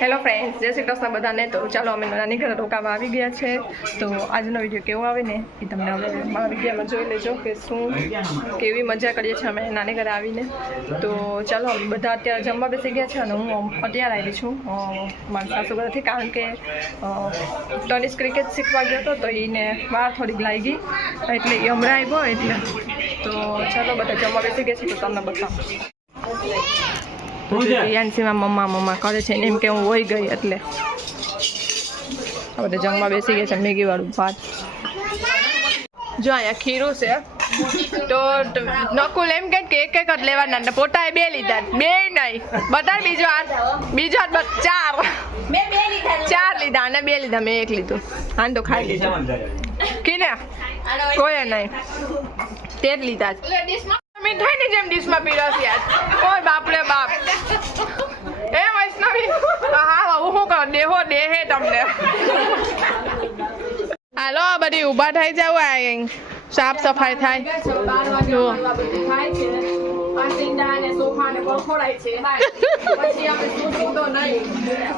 Hello friends, જય શ્રી કૃષ્ણ બધાને. તો ચાલો અમે નાની ઘરે રોકાવા આવી ગયા છે. તો આજનો વિડીયો કેવો આવે ને એ તમને હવે મારા વિડીયોમાં જોઈ લેજો કે શું કેવી મજા કરીએ છીએ અમે નાની ઘરે આવીને. તો ચાલો અમે બધા અત્યારે જમવા બેસી ગયા છે અને હું અત્યારે આવી છું મારા સાસુ ઘરેથી, કારણ કે તનિષ ક્રિકેટ શીખવા ગયો હતો તો એને વાર થોડીક લાગી એટલે એ હમણાં આવ્યો એટલે. તો ચાલો બધા જમવા બેસી ગયા છે તો તમને બતાવો. યાનસીમાં મમ્મા કરે છે ને એમ કે હું હોઈ ગઈ એટલે હવે જમવા બેસી ગયા છે. મેગી વાળું ભાત જો અહીંયા ખીરું છે. તો નકુલ એમ કે એક જ લેવાના, પોતાએ 2 લીધા, 2 નહીં બધા બીજો હાથ 4 લીધા અને 2 લીધા, મેં 1 લીધું. આને તો ખાઈ લીધું કીને કોઈ નહીં, 13 લીધા. મીઠાઈની જેમ ડીશમાં પીરસ્યા. ઓય બાપરે બાપ, એ વૈષ્ણવી હા હું શું કરું, દેહે તમને. હાલો બધી ઊભા થઈ જાવ, સાફ સફાઈ થાય.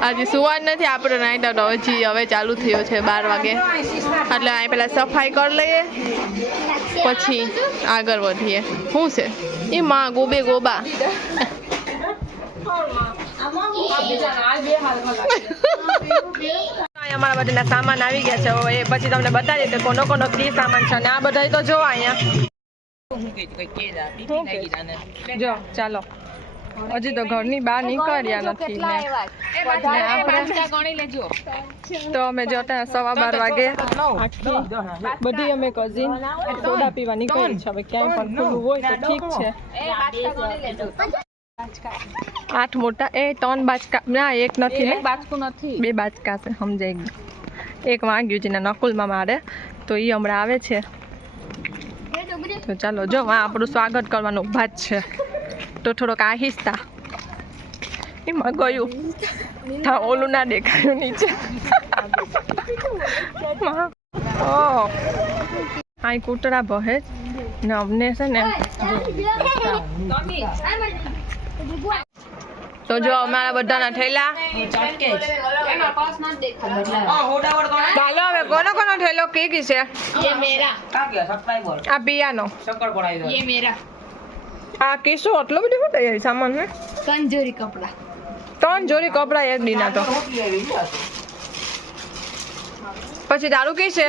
હજી સુવા નથી આપણો નાઈટ આઉટ, હવે ચાલુ થયો છે 12 વાગે એટલે અહીં પેલા સફાઈ કરી લઈએ પછી આગળ વધીએ. શું છે એ માં ગોબા અમારા બધાના સામાન આવી ગયા છે. હવે એ પછી તમને બતાવીએ કે કોનો કોનો કી સામાન છે. અને આ બધા તો જો અહીંયા જો ચાલો હજી તો ઘરની બહાર નીકળ્યા નથી તો અમે જો 12:15 વાગે બધી અમે કઝિન સોડા પીવા નીકળી છે. હવે ક્યાંય પણ ખુલ્લું હોય તો ઠીક છે. 8 મોટા 3 બાચકા ના 1 નથી, 2 બાચકા છે સમજાઈ ગયું. 1 વાગ્યું છે ને નકુલમાં મારે તો એ હમણાં આવે છે. તો ચાલો જો આપણું સ્વાગત કરવાનું ઊભા જ છે તો થોડોક આહિસ્તા. એમાં ગયું ઓલું ના દેખાયું નીચે. આ કૂતરા ભહે ને અમને છે ને. તો જો અમારા બધાના થેલા ચાલો હવે કોનો થેલો કી છે. આ પિયાનો આ કિસ્સો આટલો બધો શું તૈયારી સામાન હે. 3 જોડી કપડા 1 દીના. તો પછી તારું કી છે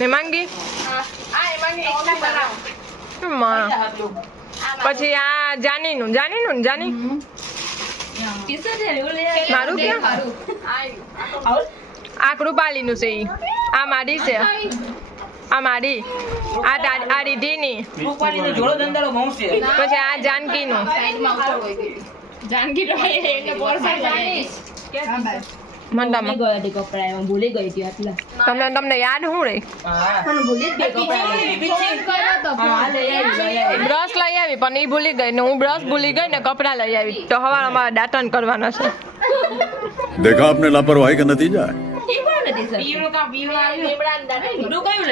હેમાંગી. પછી આ જાની મારું ક્યાં આ કૃપાલીનું છે. આ મારી છે, આ મારી, આ રીધિની, પછી આ જાનકીનું. તમને યાદ શું રહી? બ્રશ લઈ આવી પણ એ ભૂલી ગઈ ને હું બ્રશ ભૂલી ગઈ ને કપડા લઈ આવી. તો હવે અમારે દાંતણ કરવાના છે. देखा आपने लापरवाही का नतीजा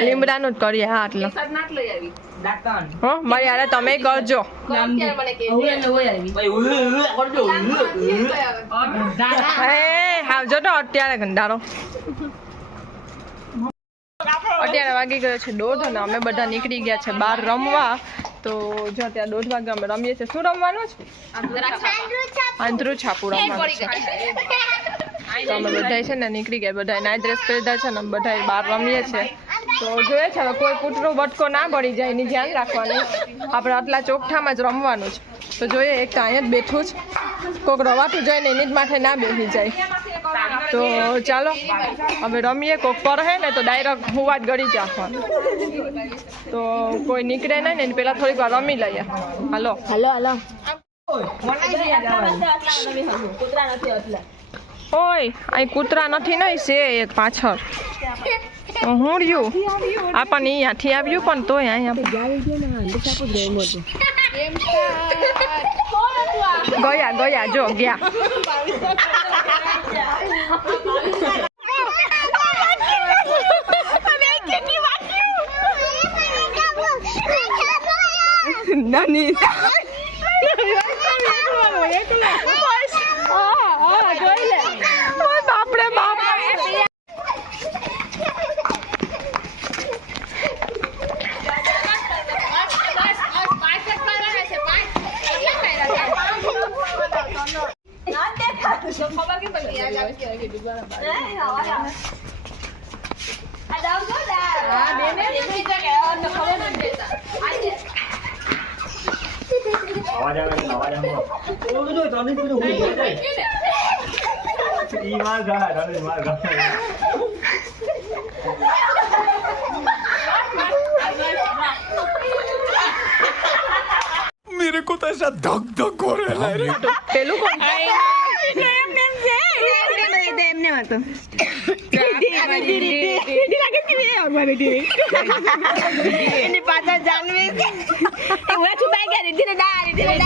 લીમડાનું જ કરીએ. હા એટલે મારી યાર તમે કરજો. આવજો તો અત્યારે ગંધારો. અત્યારે વાગી ગયો છે 1:30 અને અમે બધા નીકળી ગયા છે બહાર રમવા. તો જો અત્યારે 1:30 વાગે અમે રમીએ છીએ. શું રમવાનું છે? આંધ્રું છાપું રમવાનું છે. તો અમે બધા છે ને નીકળી ગયા, બધા નાઇટ ડ્રેસ પહેરીધા છે ને બધા બહાર રમીએ છીએ. તો જોઈએ છે કોઈ કૂતરો બટકો ના પડી જાય એની ધ્યાન રાખવાનું. આપણે આટલા ચોકઠામાં જ રમવાનું છે. તો જોઈએ એક તો અહીંયા જ બેઠું જ, કોઈક રવાતું જાય ને એની જ માથે ના બેસી જાય. તો ચાલો હવે રમીએ. કોઈક પર હે ને તો ડાયરેક્ટ હુવા જ ગળી રાખવાનું. તો કોઈ નીકળે નહીં ને પેલા થોડીક વાર રમી લઈએ. હાલો ઓય અહીં કૂતરા નથી નહીં છે એક પાછળ. હું રહ્યું આપણને અહીંયાથી આવ્યું પણ તોય અહીંયા ગયા જો ગયા. નાની मेरे को तो ऐसा धक धक हो रहा है પેલું કોણ એની પાછળ જાનવી એવા છુપાઈ ગયા રીધી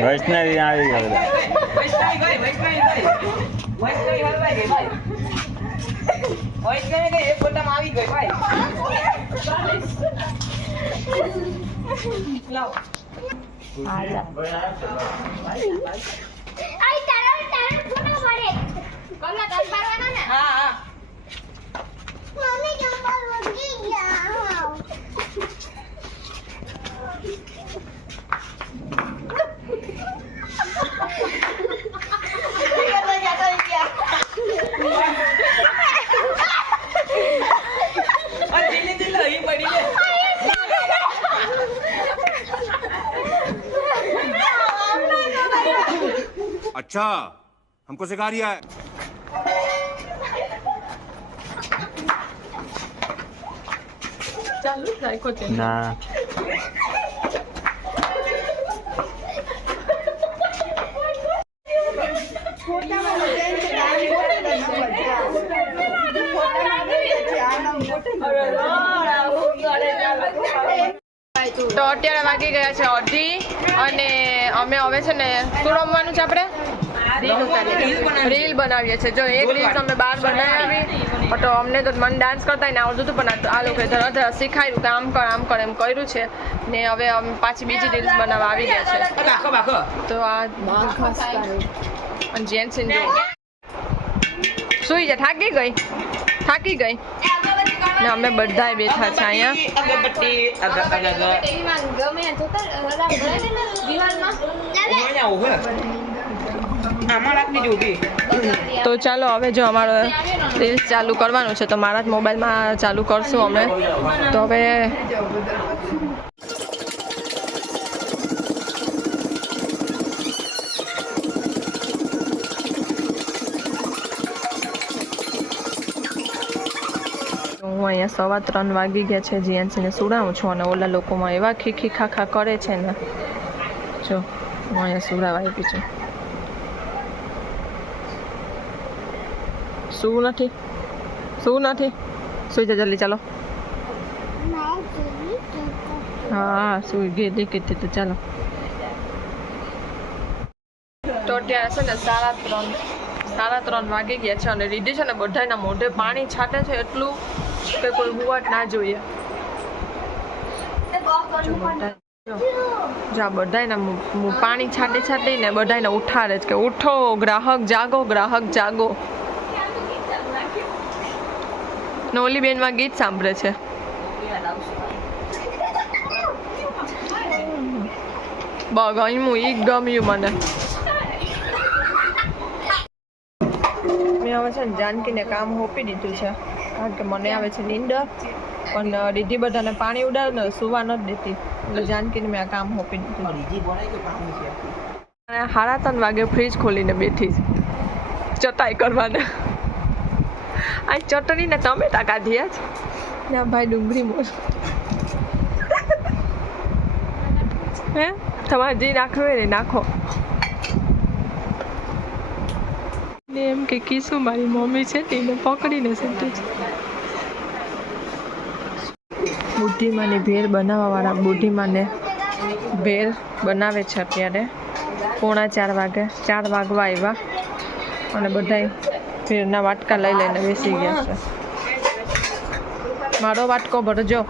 વૈષ્ણવી આવી ગયો अच्छा हमको सिखा रिया है ચાલુ રાખો છે ના તો અત્યારે વાગી ગયા છે 2:30 અને અમે હવે છે ને શું રમવાનું છે આપણે રીલ બનાવીએ છીએ જો એક રીલ અમે બહાર બનાવી તો અમને તો મને ડાન્સ કરતા ને આવડતું હતું પણ આ લોકોએ ધરા શીખાયું કે આમ કર એમ કર્યું છે ને હવે અમે પાછી બીજી રીલ્સ બનાવવા આવી ગયા છે તો આ જેન્ટ્સ સુઈ જા થાકી ગઈ ને અમે બધા બેઠા છે અહીંયા તો ચાલો હવે જો અમારો રીલ્સ ચાલુ કરવાનું છે તો મારા જ મોબાઈલમાં ચાલુ કરશું અમે તો હવે હું અહીંયા 3:15 વાગી ગયા છે જીએનસીને સુડાવું છું અને ઓલા લોકોમાં એવા ખીખી ખાખા કરે છે ને જો હું અહીંયા સુડાવા આવી છું શું નથી સુઈ જા જલ્દી ચાલો હા સુઈ ગઈ કીધી તો ચાલો તો અત્યારે છે ને 3:30 વાગી ગયા છે અને રીધી છે ને બધાના મોઢે પાણી છાંટે છે એટલું કે કોઈ હુવાટ ના જોઈએ જા બધાના પાણી છાંટીને બધાને ઉઠાડે છે કે ઉઠો ગ્રાહક જાગો ને ઓલી બેનમાં ગીત સાંભળે છે ગમ્યું ઈ ગમ્યું મને મેં હવે છે ને જાનકીને કામ સોંપી દીધું છે કારણ કે મને આવે છે નીંદર પણ રીધી બધાને પાણી ઉડાડે ને સુવા નથી દેતી એટલે જાનકીને મેં આ કામ સોંપી દીધું 3:30 વાગે ફ્રીજ ખોલીને બેઠી ચટાઈ કરવાને આ ચટણી ને ટમેટા કાઢ્યા છે ના ભાઈ ડુંગળી મોર હે તમારે જે નાખવું હોય ને નાખો ને એમ કે કીશું મારી મમ્મી છે તેને પકડીને સેટી છે બુઢીમાની ભેળ બનાવવાવાળા બુઢીમાને ભેળ બનાવે છે અત્યારે 3:45 વાગે 4 વાગવા આવ્યા અને બધાય ભેળના વાટકા લઈ લઈને બેસી ગયા છે. મારો વાટકો ભરજો.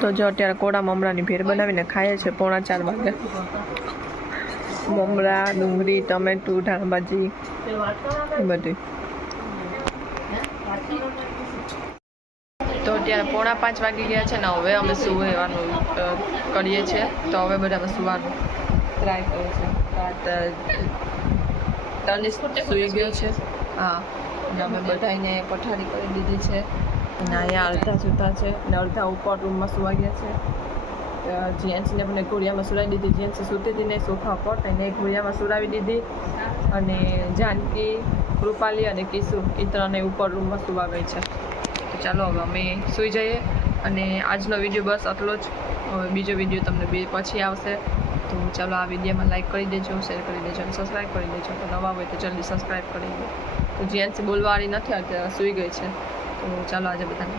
તો જો અત્યારે કોળા મમરાની ભેળ બનાવીને ખાઈએ છે 3:45 વાગે. મમરા, ડુંગળી, ટમેટું, ધાણાભાજી એ બધું. તો અત્યારે 4:45 વાગી ગયા છે ને હવે અમે સુવાનું કરીએ છીએ. તો હવે બધા સુવાનું ટ્રાય કરે છે. તનિષ સૂઈ ગયો છે. હા, અને અમે બધાને પથારી કરી દીધી છે અને અહીંયા અડધા સૂતા છે અને અડધા ઉપર રૂમમાં સુવા ગયા છે. જેન્ટ્સને પણ ઘોડિયામાં સુરાવી દીધી. જેન્ટ્સ સૂતી હતી ને સોફા પર એને ઘોડિયામાં સુરાવી દીધી અને જાનકી, કૃપાલી અને કિશુ એ ત્રણે ઉપર રૂમમાં સુવા ગઈ છે. તો ચાલો હવે અમે સૂઈ જઈએ અને આજનો વિડીયો બસ આટલો જ. હવે બીજો વિડીયો તમને પછી આવશે. તો ચાલો આ વિડીયોમાં લાઈક કરી દેજો, શેર કરી દેજો અને સબસ્ક્રાઈબ કરી દેજો. તો નવા હોય તો જલ્દી સબસ્ક્રાઈબ કરી દો. તો જેન્ટ્સ બોલવાવાળી નથી અત્યારે સૂઈ ગઈ છે. તો ચાલો આજે બધાને